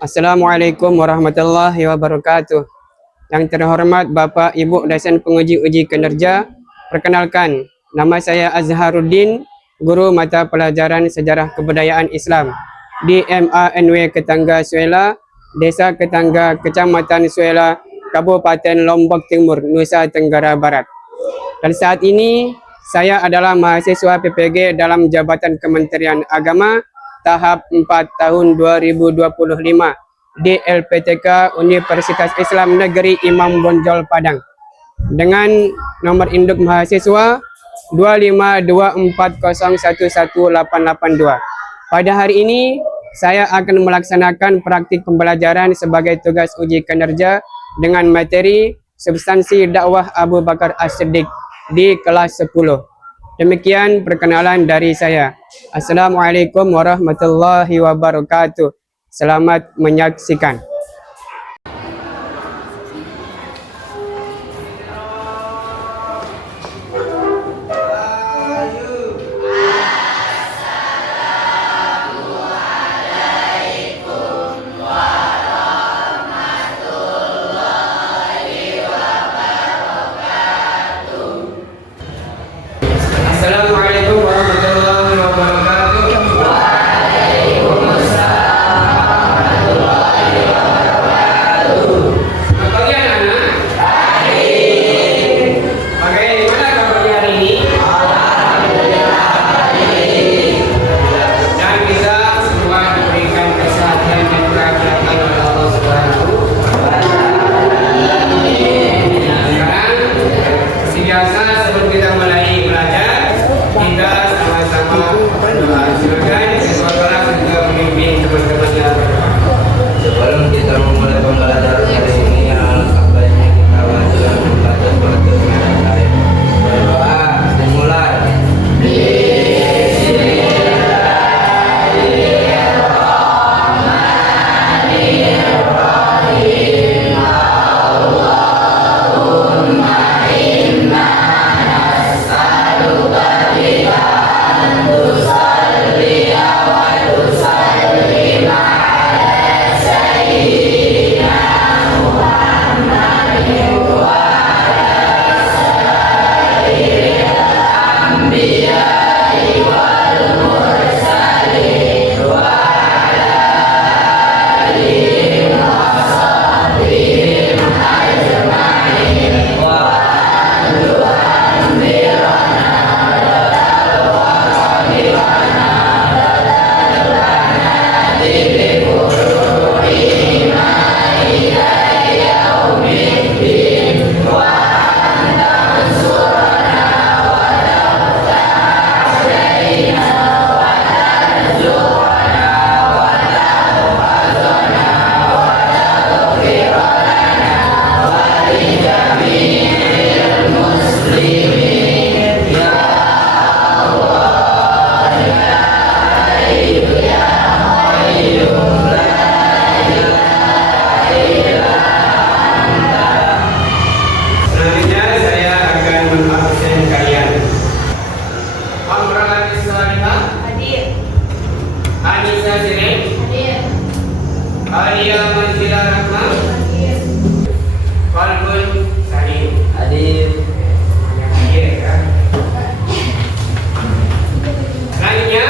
Assalamualaikum warahmatullahi wabarakatuh. Yang terhormat Bapak Ibu dosen penguji uji kinerja, perkenalkan, nama saya Azharuddin, guru mata pelajaran Sejarah Kebudayaan Islam di MANW Ketangga Suela, Desa Ketangga, Kecamatan Suela, Kabupaten Lombok Timur, Nusa Tenggara Barat. Dan saat ini saya adalah mahasiswa PPG dalam Jabatan Kementerian Agama tahap 4 tahun 2025 di LPTK Universitas Islam Negeri Imam Bonjol Padang dengan nomor induk mahasiswa 25240111882. Pada hari ini saya akan melaksanakan praktik pembelajaran sebagai tugas uji kinerja dengan materi substansi dakwah Abu Bakar As-Siddiq di kelas 10. Demikian perkenalan dari saya. Assalamualaikum warahmatullahi wabarakatuh. Selamat menyaksikan. Assalamualaikum warahmatullahi wabarakatuh. Selamat pagi anak-anak. Bagaimana kabarnya hari ini? Dan kita semua diberikan kesehatan dan kerakyatan oleh Allah Subhanahu wa Ta'ala. Sekarang biasa sebelum kita mulai belajar, kita sama-sama berdoa. Silakan ketua kelas juga memimpin teman-temannya berdoa. Sebelum kita memulai pembelajaran hari ini, alangkah baiknya kita wajib membaca surat Al-Fatihah. Berdoa dimulai. Selanjutnya saya akan mengabsen kalian. Amrul Salihah Hadir. Anissa Sirin Hadir. Alia Manzila Rahma Hadir. Qalbun Salim. Hadir. Yang hadir ya. Selanjutnya,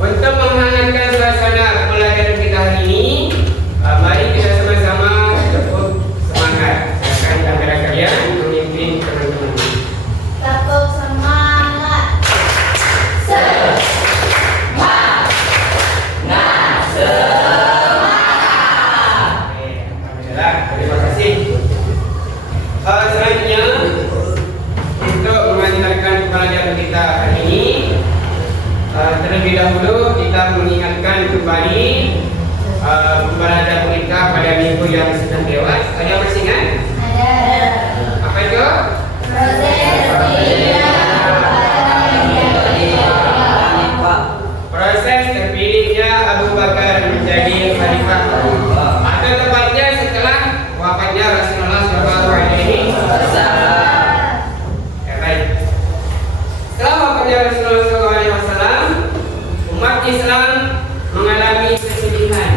untuk menghangatkan suasana pembelajaran kita hari ini, mari kita sama-sama tepuk semangat. Silakan kamera kalian memimpin teman-teman. Tepuk semangat. Alhamdulillah, terima kasih. Selanjutnya, untuk melanjutkan pembelajaran kita hari ini, terlebih dahulu kita mengingatkan kembali pembelajaran kita pada minggu yang sudah lewat. Ada masih ingat? Ada. Apa itu? Proses terpilihnya Abu Bakar menjadi khalifah, atau tepatnya setelah wafatnya Rasulullah SAW. Ya, baik. Setelah wafatnya Rasulullah SAW, umat Islam mengalami kesedihan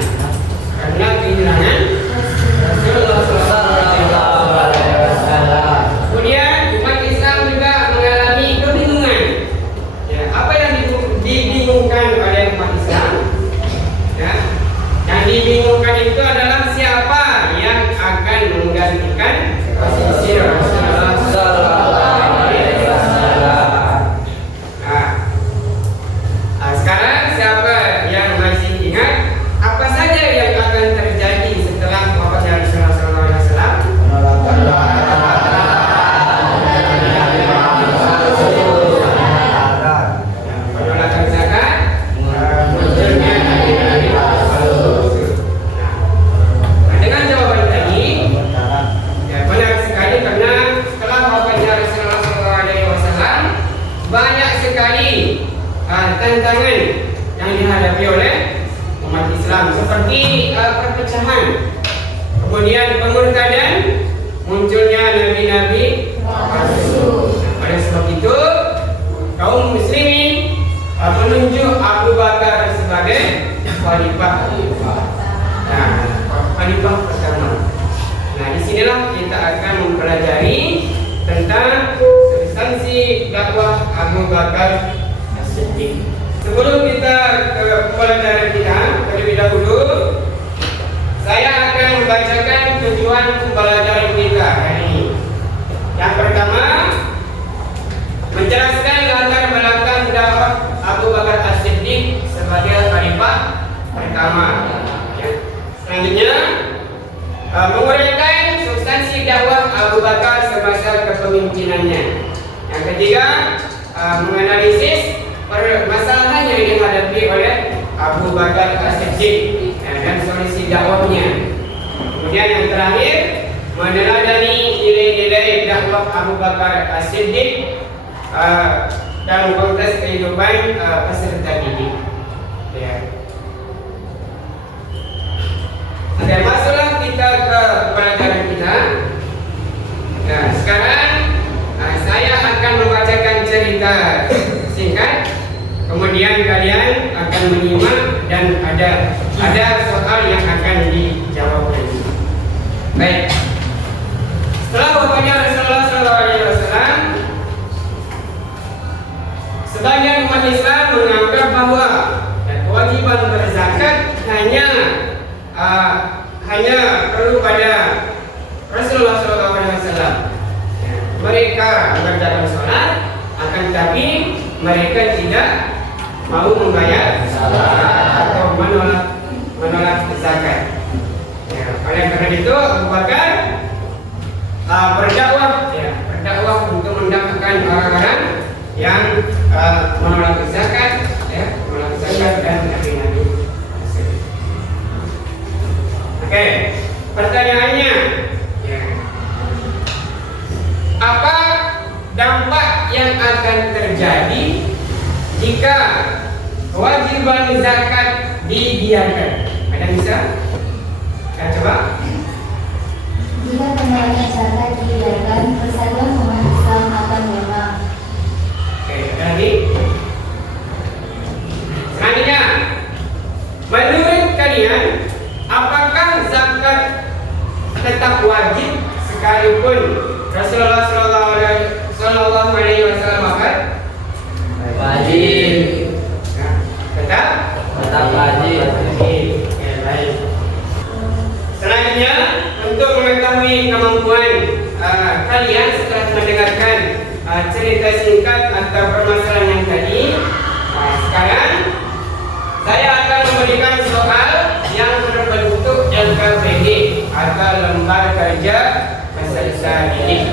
terjadi perpecahan, kemudian pemurtadan, munculnya nabi-nabi palsu. Oleh sebab itu, kaum muslimin menunjuk Abu Bakar sebagai khalifah. Nah, khalifah pertama. Nah, disinilah kita akan mempelajari tentang substansi dakwah Abu Bakar As-Siddiq. Sebelum kita ke pelajaran kita, terlebih dahulu saya akan membacakan tujuan pembelajaran kita hari ini. Yang pertama, menjelaskan latar belakang dakwah Abu Bakar As-Siddiq sebagai khalifah pertama. Selanjutnya, menguraikan substansi dakwah Abu Bakar semasa kepemimpinannya. Yang ketiga, menganalisis permasalahan yang dihadapi oleh Abu Bakar As-Siddiq dan solusi dakwahnya. Kemudian yang terakhir, meneladani nilai-nilai dakwah Abu Bakar As-Siddiq dalam konteks kehidupan peserta didik. Ya. Oke, masuklah kita ke pelajaran kita. Nah, sekarang saya akan membacakan cerita singkat. Kemudian kalian akan menyimak dan ada soal yang akan dijawab lagi. Baik. Setelah wafatnya Rasulullah SAW, sebagian umat Islam menganggap bahwa kewajiban berzakat hanya perlu pada Rasulullah SAW. Mereka mengerjakan sholat, akan tapi mereka tidak mau membayar atau menolak zakat. Ya, oleh karena itu Abu Bakar berdakwah untuk mendapatkan orang-orang yang menolak zakat, dan nabi-nabi. Oke, pertanyaannya, apa dampak yang akan terjadi jika kewajiban zakat dibiarkan? Ada bisa? Kita coba. Jika penolakan zakat dibiarkan, persatuan umat Islam akan lemah. Oke, ada lagi. Selanjutnya, menurut kalian, apakah zakat tetap wajib sekalipun Rasulullah Sallallahu Alaihi Wasallam wafat? Wajib. Tetap wajib. Oke, baik. Selanjutnya, untuk mengetahui kemampuan kalian setelah mendengarkan cerita singkat atau permasalahan yang tadi, sekarang saya akan memberikan soal yang berbentuk LKPD atau lembar kerja peserta didik.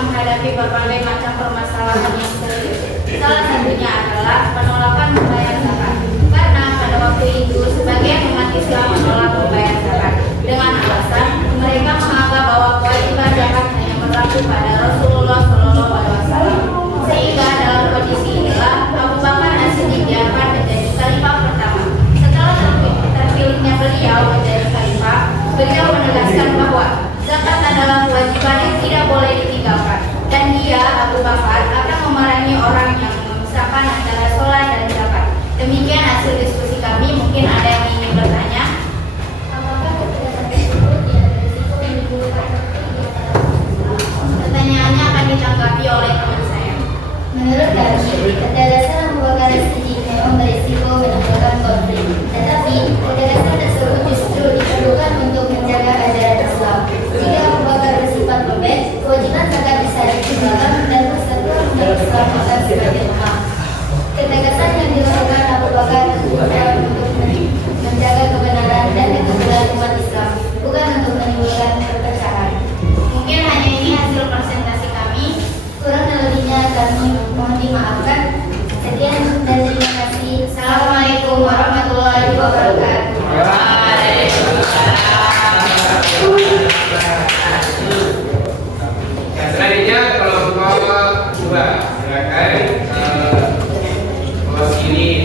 menghadapi berbagai macam permasalahan yang serius. Salah satunya adalah penolakan membayar zakat. Karena pada waktu itu sebagian umat Islam menolak membayar zakat dengan alasan mereka menganggap bahwa kewajiban zakat hanya berlaku pada Rasulullah SAW. Sehingga dalam kondisi inilah Abu Bakar As-Siddiq diangkat menjadi khalifah pertama. Setelah terpilihnya beliau menjadi khalifah, beliau menegaskan bahwa zakat adalah kewajiban yang tidak boleh ditinggalkan, dan dia, Abu Bakar, akan memerangi orang yang memisahkan antara sholat dan zakat. Demikian hasil diskusi kami. Mungkin ada yang ingin bertanya? Apakah ketegasan tersebut tidak berisiko menimbulkan konflik di antara umat Islam? Pertanyaannya akan ditanggapi oleh teman saya. Menurut kami, ketegasan Abu Bakar As-Siddiq memang berisiko menimbulkan konflik. Tetapi, ketegasan tersebut justru diperlukan untuk menjaga ajaran Islam. Jika Abu Bakar bersifat lembek, kewajiban zakat bisa ditinggalkan dan persatuan umat Islam akan semakin lemah. Ketegasan yang dilakukan Abu Bakar adalah untuk menjaga kebenaran dan kebenaran umat Islam, bukan untuk menimbulkan perpecahan. Mungkin hanya ini hasil presentasi kami. Kurang dan lebihnya kami mohon dimaafkan. Sekian dan terima kasih. Assalamualaikum warahmatullahi wabarakatuh. Selanjutnya kelompok 2, silakan mewakili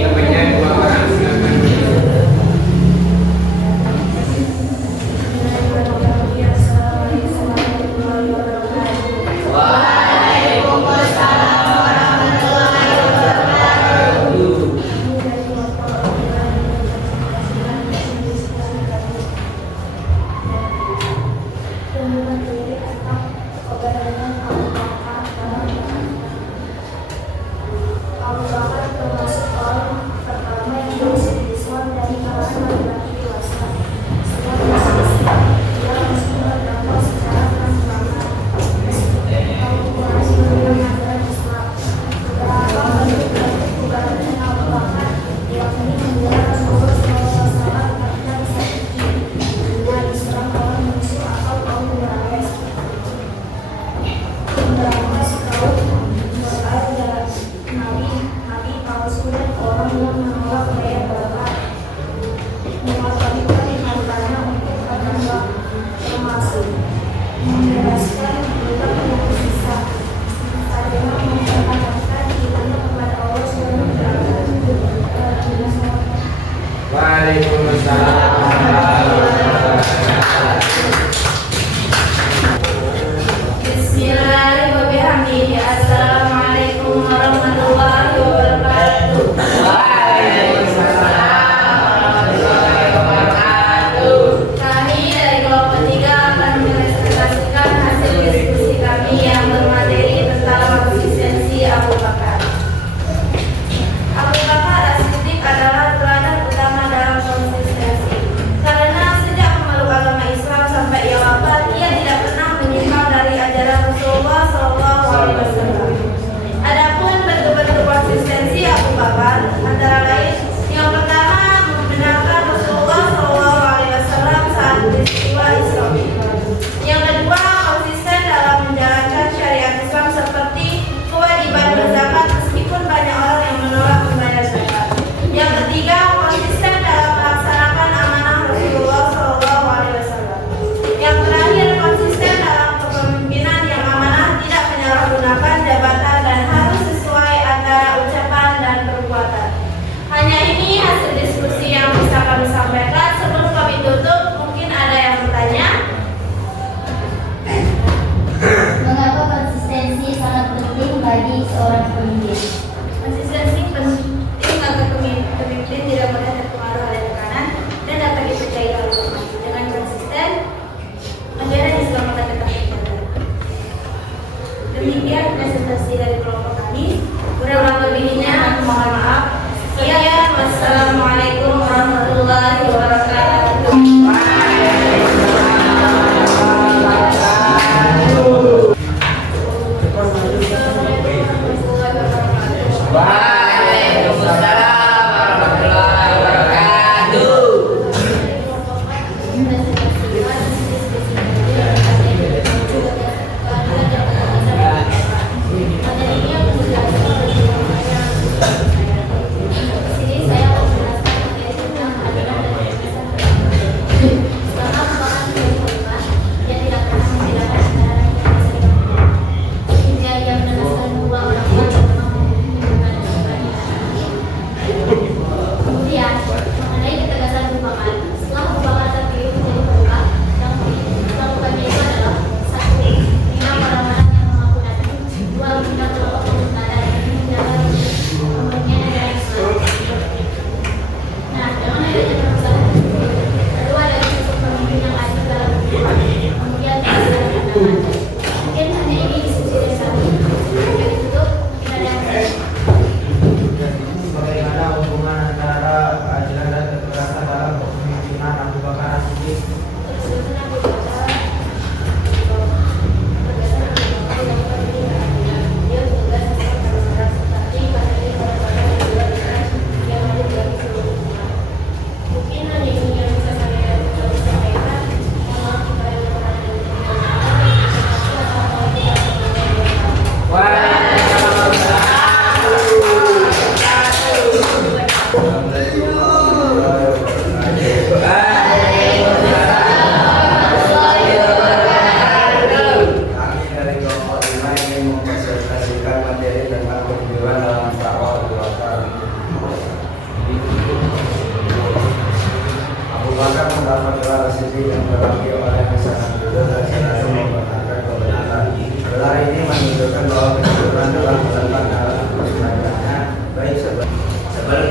Abu Bakar mendapat gelar Siddiq yang berarti orang yang sangat jujur dan selalu membenarkan kebenaran. Gelar ini menunjukkan bahwa kejujuran dalam menentang hal sebagainya baik sebelum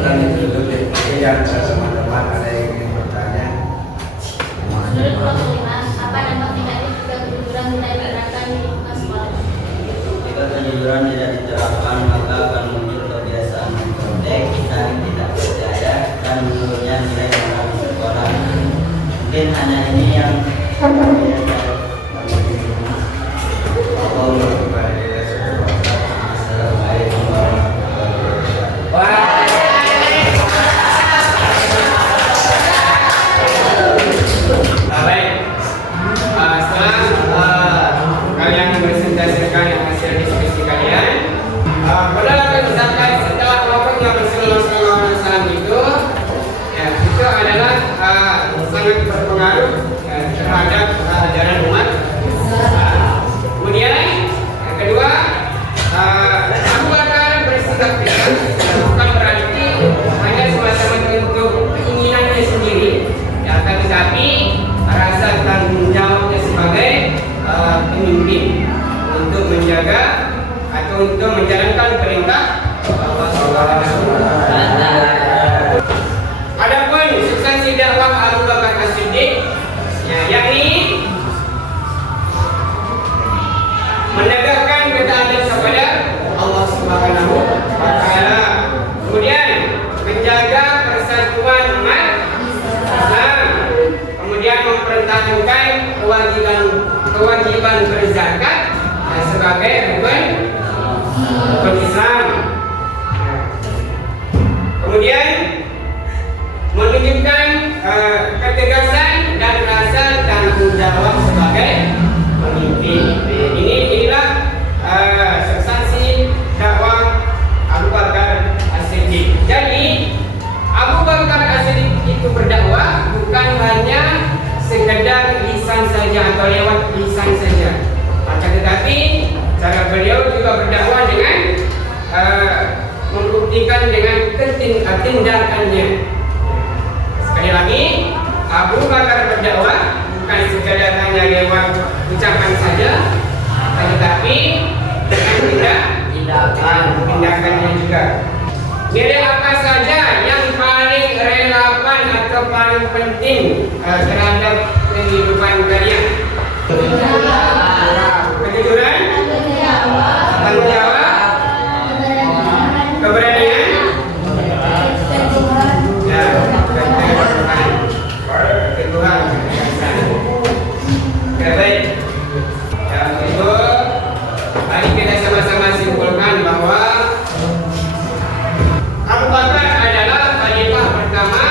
kami tutup yang teman-teman ada yang ingin bertanya. Menurut Rasulullah, apa dampak negatif jika kejujuran tidak diterapkan di lingkungan sekolah? Jika kejujuran tidak diterapkan, maka akan muncul kebiasaan mencontek, saling tidak percaya, dan menurunnya nilai moral di sekolah. Mungkin hanya ini yang Assalamualaikum warahmatullahi wabarakatuh. Baik. Setelah kalian presentasikan hasil diskusi kalian, berdasarkan zakat setelah wafatnya Rasulullah SAW itu, ya, itu adalah sangat berpengaruh terhadap ajaran umat. Kemudian yang kedua, Abu Bakar bersikap tegas, bukan berarti hanya semata-mata untuk keinginannya sendiri, ya, akan tetapi rasa tanggung jawabnya sebagai pemimpin untuk menjaga atau untuk menjalankan perintah Allah Subhanahu wa Ta'ala. Adapun substansi dakwah Abu Bakar As-Siddiq, ya, yakni menegakkan ketaatan kepada Allah Subhanahu wa Ta'ala, kemudian menjaga persatuan umat Islam, kemudian mempertahankan kewajiban berzakat sebagai rukun Islam, kemudian menunjukkan ketegasan dan rasa tanggung jawab sebagai pemimpin. Inilah substansi dakwah Abu Bakar As-Siddiq. Jadi Abu Bakar As-Siddiq itu berdakwah bukan hanya sekedar lisan saja atau lewat lisan saja, akan tetapi cara beliau juga berdakwah dengan membuktikan dengan tindakannya. Sekali lagi, Abu Bakar berdakwah bukan sekadar hanya lewat ucapan saja, tetapi dengan tindakannya juga. Nilai apa saja yang paling relevan atau paling penting terhadap kehidupan kalian? Kejujuran, tanggung jawab, keberanian, ya, keteguhan. Oke, baik. Yang itu, mari kita sama-sama simpulkan bahwa Abu Bakar adalah khalifah pertama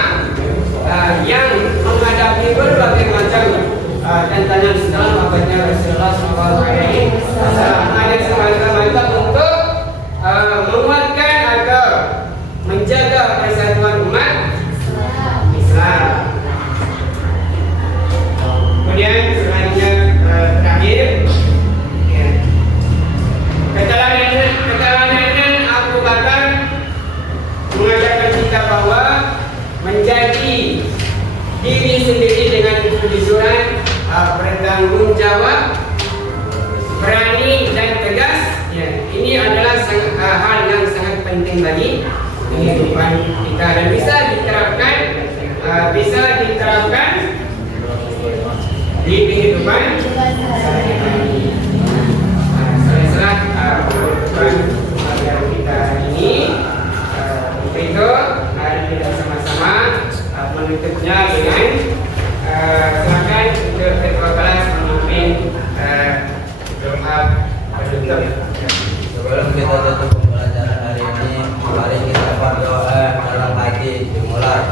yang menghadapi berbagai macam tantangan setelah wafatnya Rasulullah SAW. Ada semata-mata untuk menguatkan atau menjaga persatuan umat Islam. Kemudian selanjutnya terakhir, ya, keteladanan Abu Bakar mengajarkan kita bahwa menjadi diri sendiri dengan kejujuran, bertanggung jawab, berani dan tegas, ya, ini adalah hal yang sangat penting bagi kehidupan kita dan bisa diterapkan di kehidupan sehari-hari. Setelah kehidupan kita ini, itu mari kita sama-sama menutupnya dengan silakan untuk ketua kelas memimpin doa penutup. Sebelum kita tutup pembelajaran hari ini, mari kita berdoa dalam hati dimulai.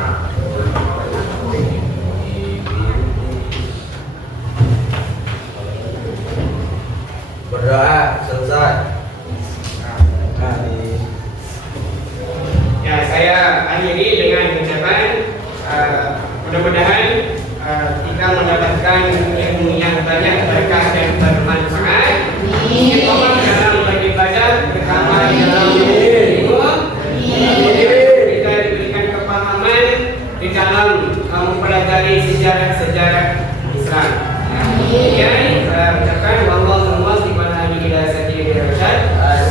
Berdoa selesai. Ya, saya akhiri dengan ucapan mudah-mudahan kita mendapatkan ilmu yang banyak, berkah dan bermanfaat. Kita dalam beribadah bersama dalam di dalam mempelajari sejarah-sejarah Islam. Kemudian saya ucapkan wallahu muwaffiq ila sabilir rasyad.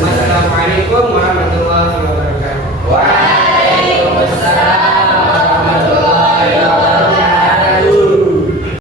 Wassalamualaikum warahmatullahi